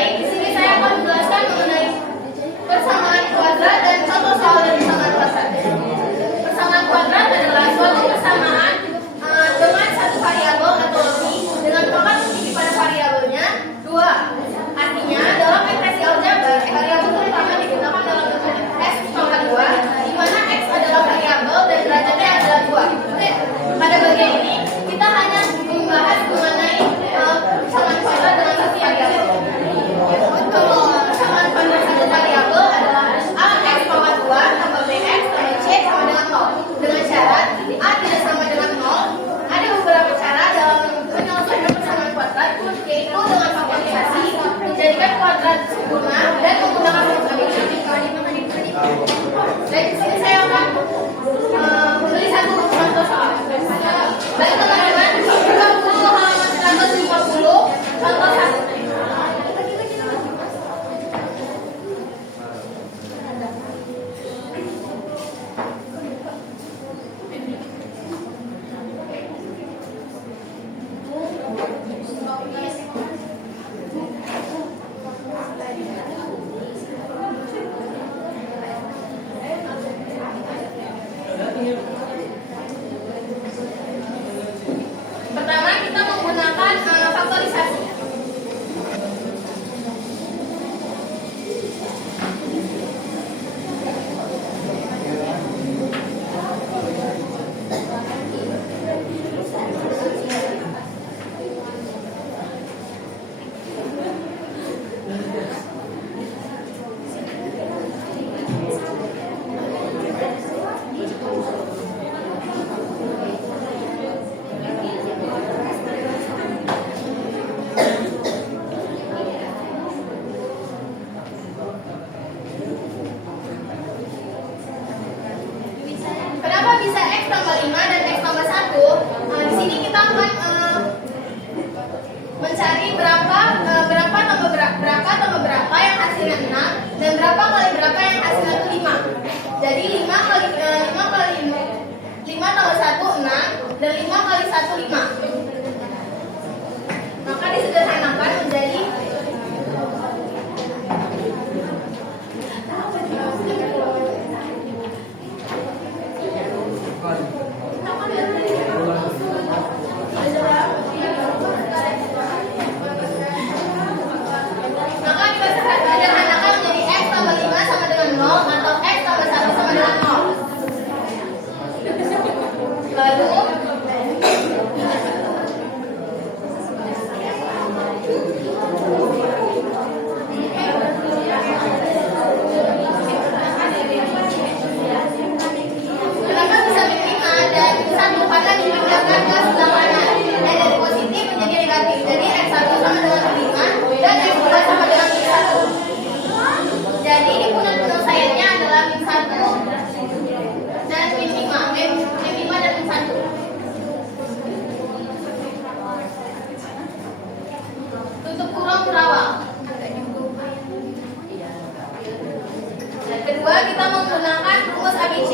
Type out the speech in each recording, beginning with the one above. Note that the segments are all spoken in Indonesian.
Baik, di sini saya akan menjelaskan mengenai persamaan kuadrat dan contoh soal dari persamaan kuadrat. Persamaan kuadrat adalah suatu persamaan dengan satu variabel atau lebih dengan tolak tinggi pada variabelnya 2. Artinya dalam ekspresi aljabar variabel terutama digunakan dalam bentuk x pangkat 2, di mana x adalah variabel dan derajatnya adalah 2. Oke, pada bagian ini kita hanya membahas mengenai persamaan kuadrat dengan satu variabel. Untuk persamaan kuadrat satu variabel adalah a x pangkat 2 tambah bx tambah c sama dengan 0. Dengan syarat a tidak sama dengan 0. Ada beberapa cara dalam menyelesaikan persamaan kuadrat, yaitu dengan faktorisasi, menjadikan kuadrat sempurna dan menggunakan rumus ABC. Dan di sini saya akan memberi satu contoh soal. Baik teman-teman, 20 halaman 150, contoh 1. Pertama kita menggunakan faktorisasi. Kenapa bisa x tambah 5 dan x tambah 1? Di sini kita akan mencari berapa tambah berapa yang hasilnya 6 dan berapa kali berapa yang hasilnya itu 5. Jadi 5 tambah 1 6 dan 5 kali 1 5. Maka disederhanakan menjadi x tambah 5 sama dengan 0 atau x tambah 1 sama dengan 0. Lalu kenapa bisa min 5 dan min 1? Karena dipindahkan ke sebelah kanan dan dari positif menjadi negatif. Jadi x1 sama dengan 5 dan x2 sama dengan min 1. Jadi penyelesaiannya adalah min 1 dan min 5. Min 5 dan min 1. Tutup kurung terawal. Dan kedua kita menggunakan rumus ABC.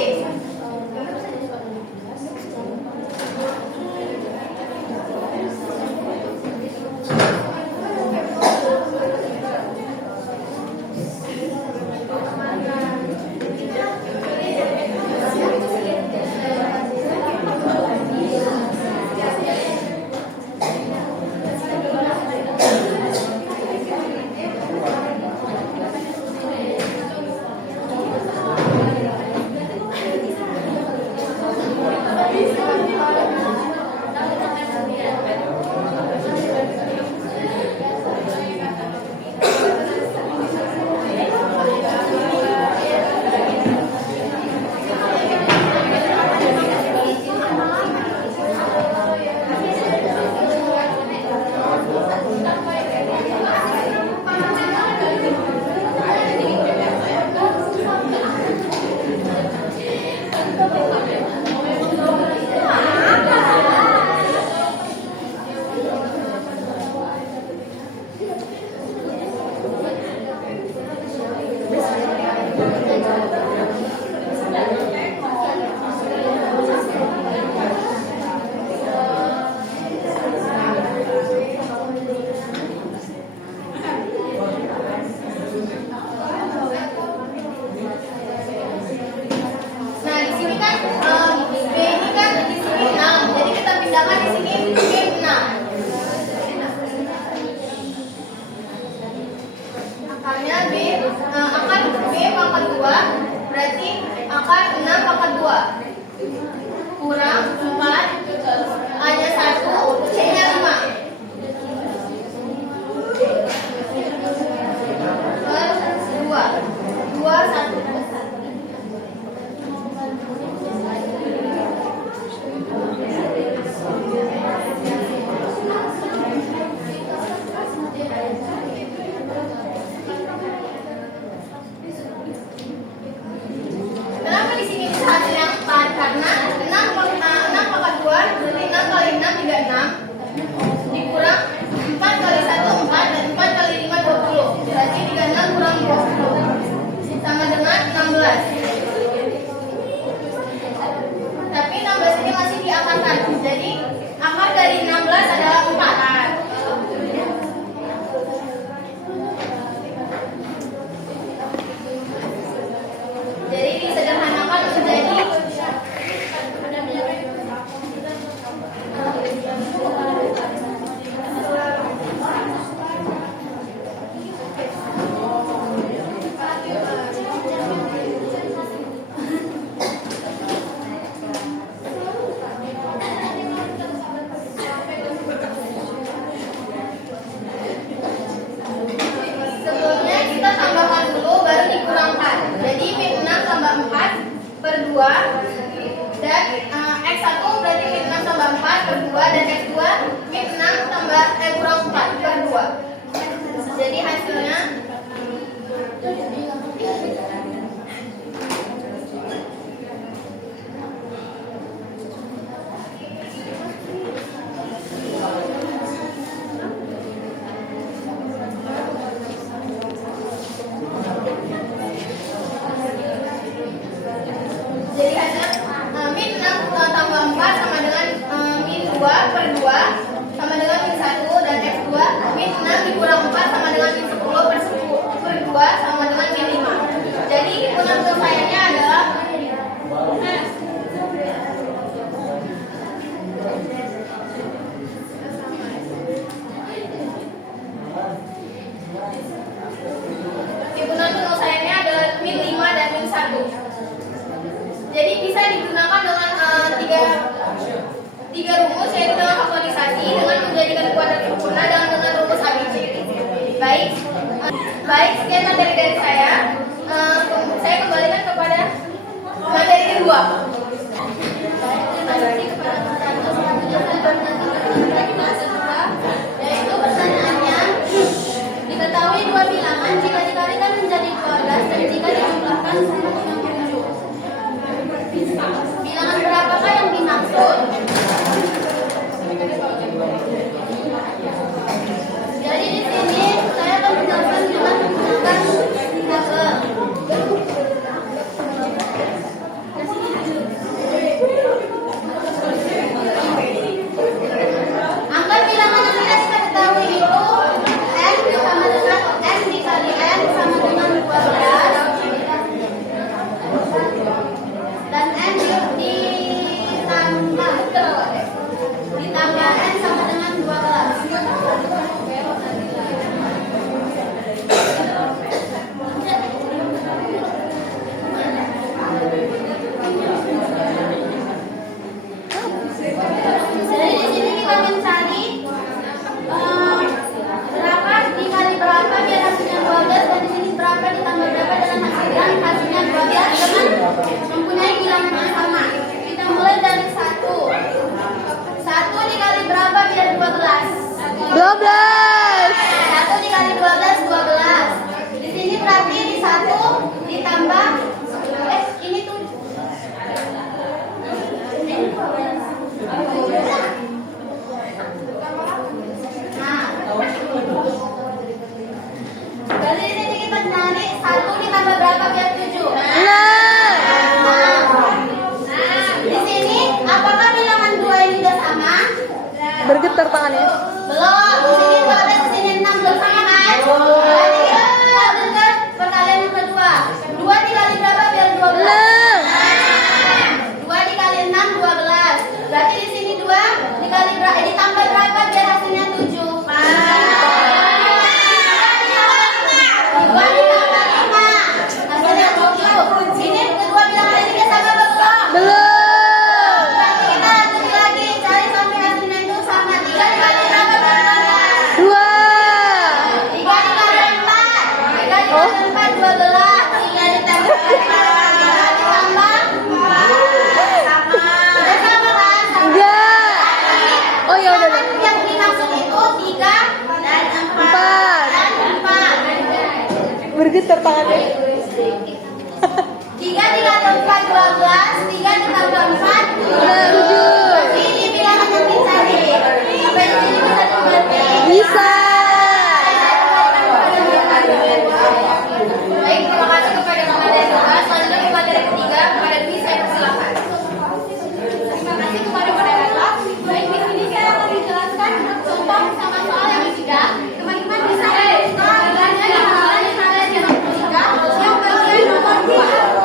Hanya B, akar B pangkat 2 berarti akar 6 pangkat 2 kurang 4 hanya 1 C-nya 5 per 2 1. Kenapa di sini bisa hasil yang 4? Karena 6 pangkat 2 berarti 6 kali 6 tidak 6 dikurang 4 kali 1 4 dan 4 kali 5 20 berarti 36 kurang 20 sama dengan 16. Tapi 16 ini masih diakarkan, jadi akar dari 16 adalah 4. Jadi disederhanakan menjadi sebelumnya kita tambahkan dulu baru dikurangkan. Jadi min 6 tambah 4 per 2 dan X1 berarti min 6 tambah 4 per 2 dan X2 min 6 tambah kurang 4 per 2. Jadi hasilnya min 6 tambah 4 sama dengan min 2 per 2 sama dengan min 1 dan X2 min 6 dikurang 4 sama dengan min 10 per 2 sama dengan min 5. Jadi hitungan penyelesaiannya adalah min 5 dan min 1. Jadi bisa digunakan dengan tiga rumus, yaitu dengan faktorisasi, dengan menjadikan kuadrat sempurna, dan dengan rumus ABC. Baik, sekian materi dari saya. Saya kembalikan kepada materi kedua. Yaitu pertanyaannya, diketahui dua bilangan jika dikalikan menjadi 12 dan jika dijumlahkan 67. Bilangan berapakah yang dimaksud? Jadi di sini saya akan menjelaskan dengan menggunakan tabel. Angka bilangan yang tidak kita ketahui itu n sama dengan n dikali n sama dengan 12 dan n ditambah n sama dengan 12. Jadi di sini kita mencari berapa dikali berapa biar hasilnya 12 dan di sini berapa ditambah berapa dan hasilnya 12 dengan mempunyai bilangan yang sama. Kita mulai dari 1 dikali berapa biar 12? 1 dikali 12 12. Di sini berarti di 1 ditambah ini tuh jadi di sini kita cari 1 ditambah berapa biar 7? Di sini apakah bilangan 2 ini udah sama? Bergetar tangannya. Belum. Di sini 12, di sini 6 belum sama kan? Berarti kita lanjutkan perkalian yang kedua. 2 dikali berapa biar 12? 2 dikali 6 12. Berarti di sini 2 dikali berapa? Ditambah berapa biar hasilnya 7? 2 Bergetar tangannya. 3 tambah 4, 12. 3 tambah 4, 7. ini bilangan yang pintar nih. Apa yang ini bisa dimengerti? Bisa. Baik, terima kasih kepada Mama dan Bapak. Selanjutnya ke materi ketiga, kepada Dwi saya persilakan. Terima kasih kepada moderator. Baik, di sini saya akan menjelaskan contoh sama soal yang ketiga. Teman-teman bisa gambarnya di halaman yang kalian yang ketiga, yang bagian nomor 2.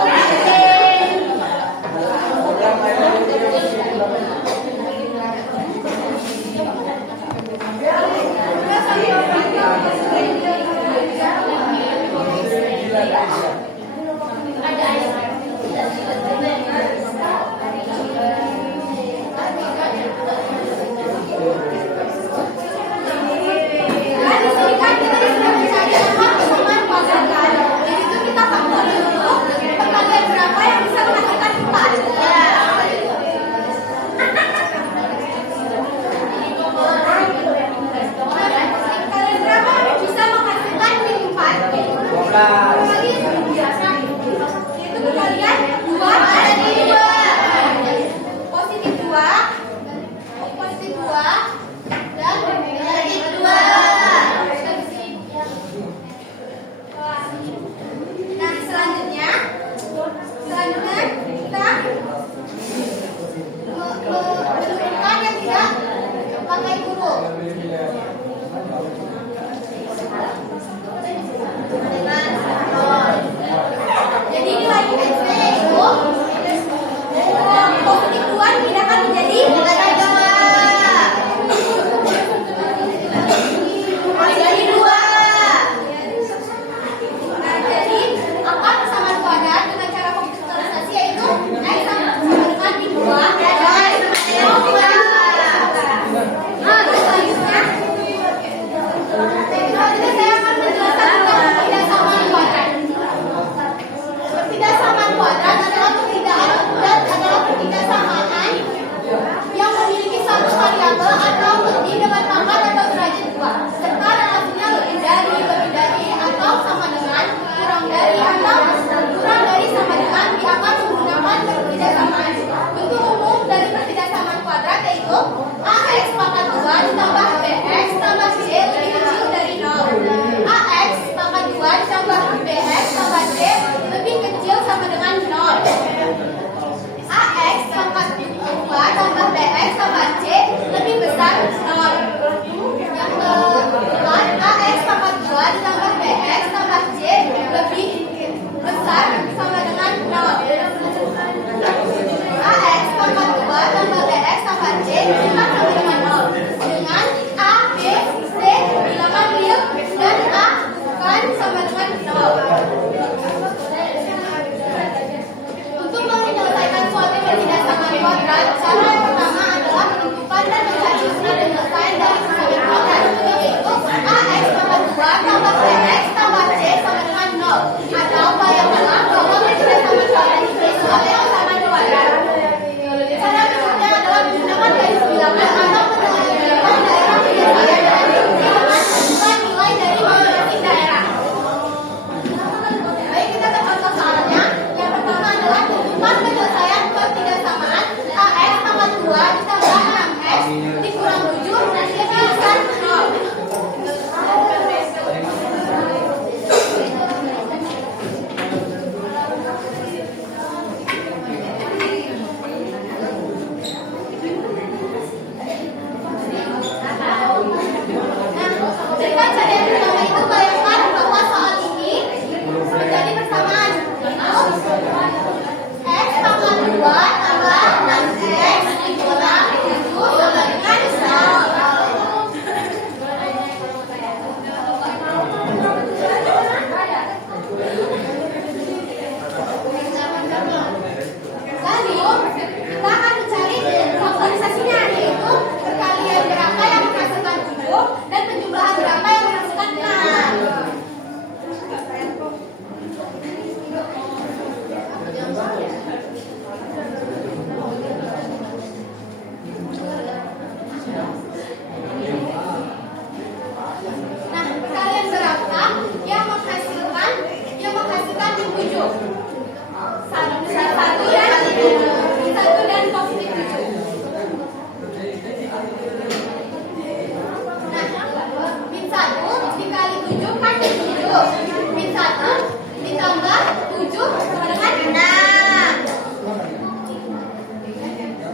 Min 1 ditambah 7 sama dengan 6.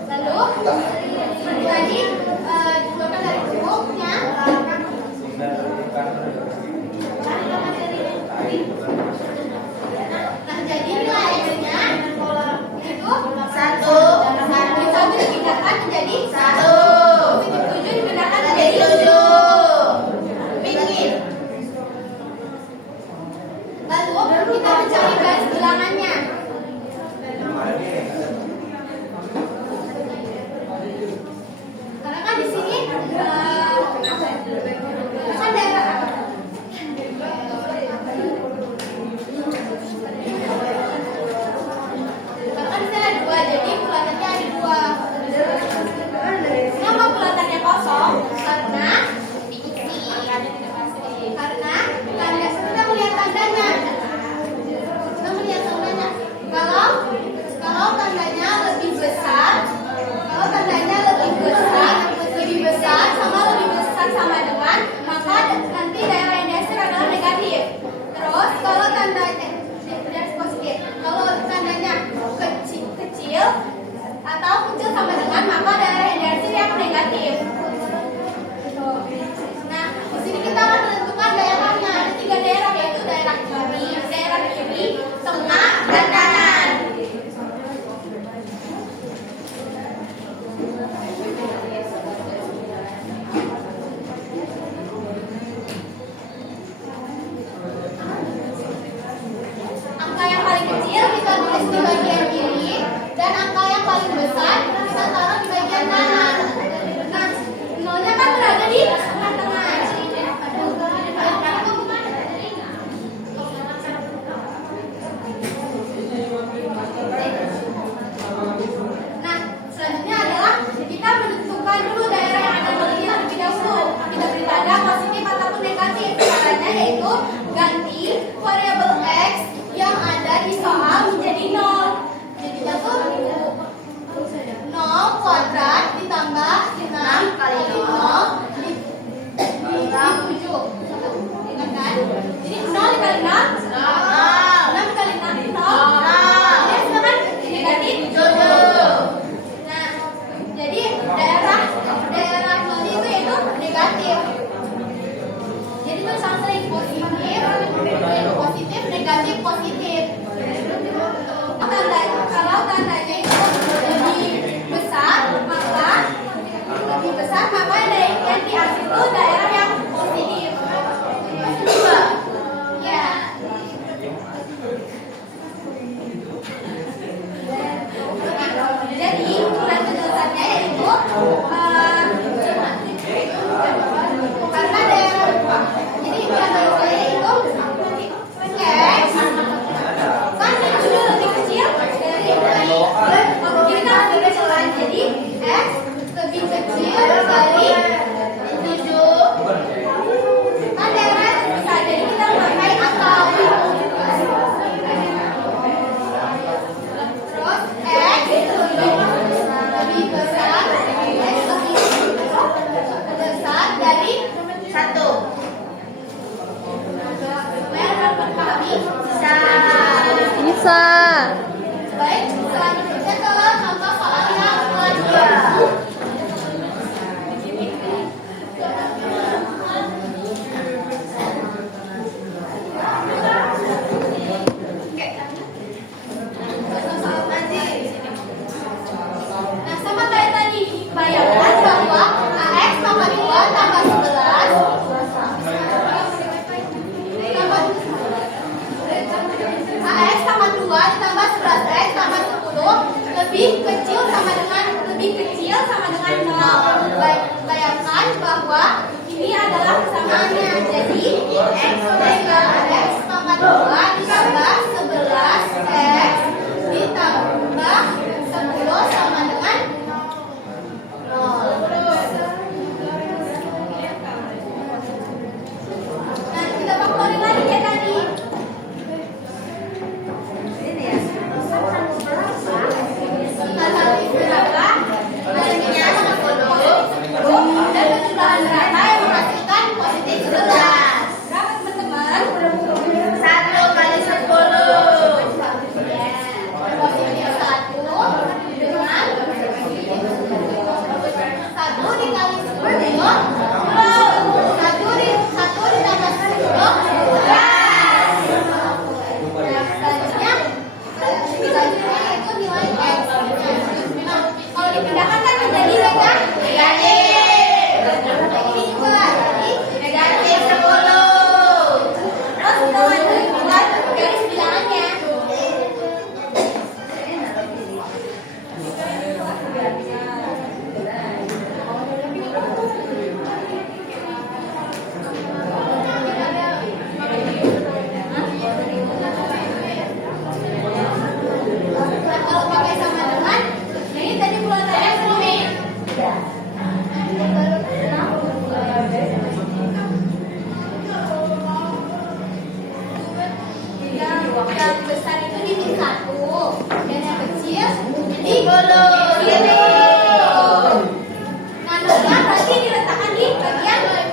Lalu tadi dikeluarkan dari bukunya. Nah, jadi nilai X-nya itu 1. Min 1 dipindahkan menjadi 1. Min 7 dipindahkan menjadi 7. Bikin. Lalu kita mencari garis bilangannya. Karena kan di sini kan daerah karena kan di sini ada 2, jadi bulatannya ada 2. Kenapa bulatannya kosong? Karena tanda, kita melihat tandanya. Kalau tandanya lebih besar, sama dengan, maka nanti daerah yang dasar adalah negatif. Terus kalau tandanya positif, kalau tandanya kecil atau kecil sama dengan, maka daerah yang dasar yang negatif. Nah, di sini kita akan menentukan daerahnya. Ada 3 daerah, yaitu daerah kiri, tengah, dan kanan. Angka yang paling kecil kita tulis di bagian kiri, dan angka yang paling besar kita taruh di bagian kanan. Nah, nolnya kan berada di tengah-tengah. Nah, selanjutnya adalah kita menentukan dulu daerah yang ada nolnya terlebih dahulu. Kita beri tanda positif ataupun negatif. Caranya yaitu ganti variabel X yang ada di soal menjadi 0. Jadinya tuh 0 kuadrat ditambah 6 kali 0 di 7. Ingat kan? Jadi 0 dikali 6 6 dikali 6 0. Ini sedangkan negatif 7. Nah, jadi daerah nolnya itu yaitu negatif. Jadi itu sama sering positif, negatif, positif. Kalau tandanya itu lebih besar, maka yang di akhir itu daerah yang positif. Ya. Jadi penjelasannya yaitu karena daerah, jadi penjelasannya itu X kan itu lebih kecil dari jadi kan lebih kecil kan, jadi X lebih kecil dari 7 kan daerah bisa, jadi kita memakai angka. Terus X lebih besar dari 1. Bisa. Baik, selanjutnya ke contoh soal yang kedua. Nah, sama kayak tadi, bayangkan bahwa AX tambah 2 tambah 11 AX tambah 2 ditambah 11X tambah 10 lebih kecil sama dengan 0. Bayangkan bahwa ini adalah persamaannya. Jadi X tambah 2 ditambah 11X ditambah 10 sama dengan 0. Nah, kita faktorin lagi kayak tadi. Dan penjumlahan berapa yang menghasilkan positif 11? Berapa teman-teman? yang besar itu di min 1 dan yang kecil di kiri. Nah, nolnya berarti diletakkan di bagian kanan.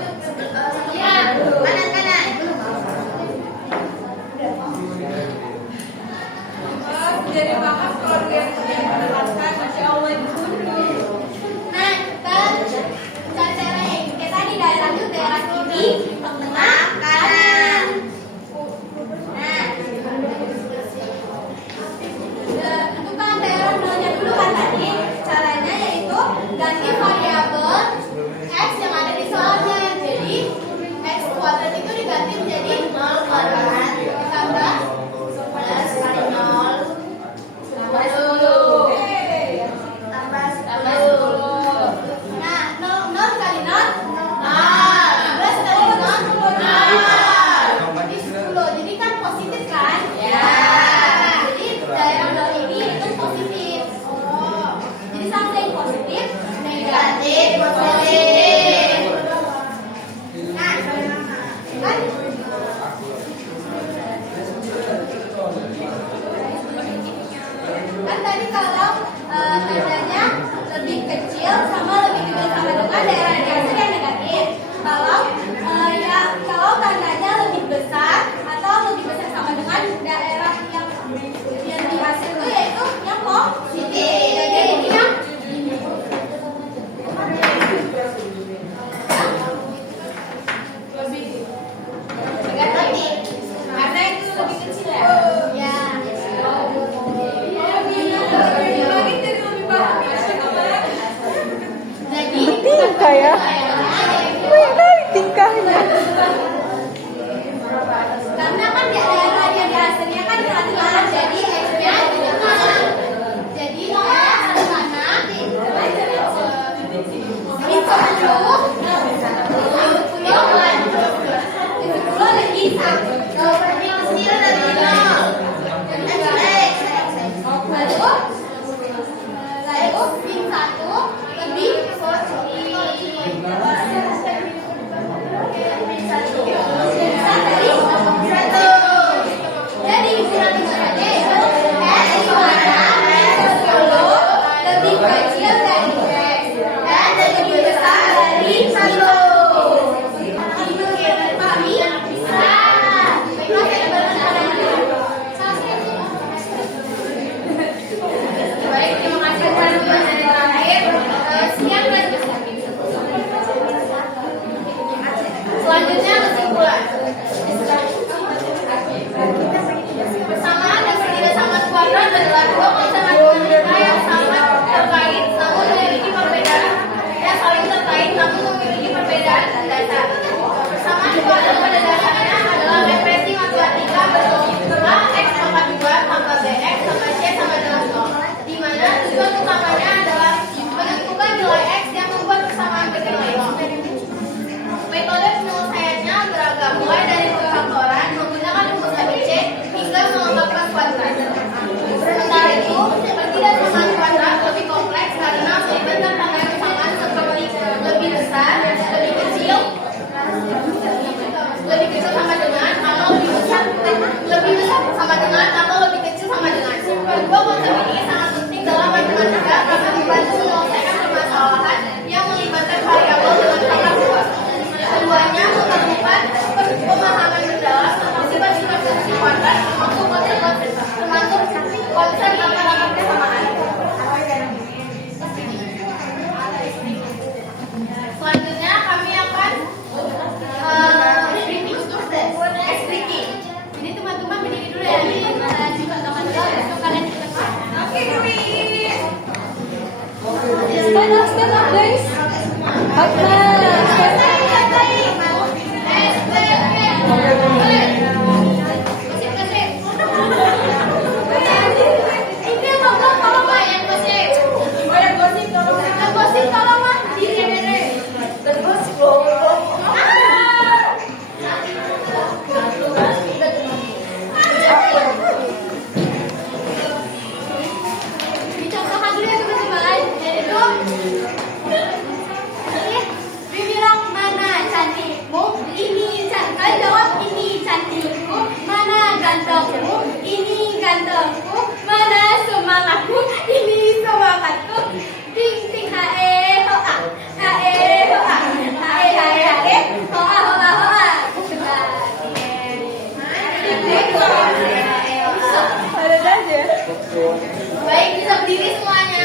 Jadi maaf kalau dia menjelaskan, Masya Allah itu. Nah, kan daerah yang kayak tadi daerah itu daerah kiri, tengah, kanan. Nah, untuk kan daerah nolnya dulu kan tadi caranya yaitu ganti variabel x yang ada di soalnya. Jadi x kuadrat itu diganti menjadi 0 kuadrat ditambah 11 kali 0 tambah 10 tambah 10. Nah, 0 kali 0 0. 11 kali 0 0. Jadi 10. Jadi kan positif kan? Ya. Jadi daerah 0 ini itu positif. Oh. Jadi sama yang positif, negatif, positif. Nah, kan kan tadi kalau tandanya lebih kecil sama lebih kecil sama dengan daerah yang hasil yang negatif. Kalau tandanya lebih besar atau lebih besar sama dengan daerah yang dihasil itu yaitu yang positif. Jadi ini yang negatif karena itu lebih kecil ya. Ya. Jadi Tingkah ya. Tingkahnya. karena kan di daerah yang hasilnya kan di tengah, jadi x-nya di tengah. Jadi nolnya di mana? Di 10 lebih 1. Kalau lebih kecil dari 0. Lalu min 1 lebih besar dari 1. Jadi ukuran-ukurannya itu x di mana min 10 lebih kecil dari x dan lebih besar dari 1. Itu kami bisa. Baiklah, saya berkenalan dulu. Baik, terima kasih atas pelajaran terakhir. Siang dan besar. Selanjutnya kesimpulan. Persamaan dan ketidaksamaan kuadrat adalah dua konsep matematika yang sangat terkait namun memiliki perbedaan dasar. Persamaan kuadrat pada dasarnya adalah ekspresi matematika berbentuk x pangkat 2 tambah bx tambah c sama dengan 0, di mana tujuan utamanya adalah menentukan nilai x yang membuat persamaan bernilai 0. Metode penyelesaiannya beragam, mulai dari pengfaktoran menggunakan rumus ABC hingga mengembangkan kuadrat. Sementara itu, ketidaksamaan kuadrat lebih kompleks karena melibatkan tambahan persamaan seperti lebih besar, lebih kecil sama dengan atau lebih besar sama dengan atau lebih kecil sama dengan. Kedua konsep ini sangat penting dalam matematika karena membantu menyelesaikan permasalahan yang melibatkan variabel dengan tanggal luas. Keduanya memerlukan pemahaman mendalam tentang sifat-sifat fungsi kuadrat termasuk konsep rangka-rangka persamaan. Selanjutnya kami akan breaking. Jadi teman-teman berdiri dulu ya. Dan juga teman-teman besok kalian ikut. Oke, Dewi. Stand up, guys. Dicontohkan dulu ya teman-teman. Jadi itu Baik, bisa berdiri semuanya.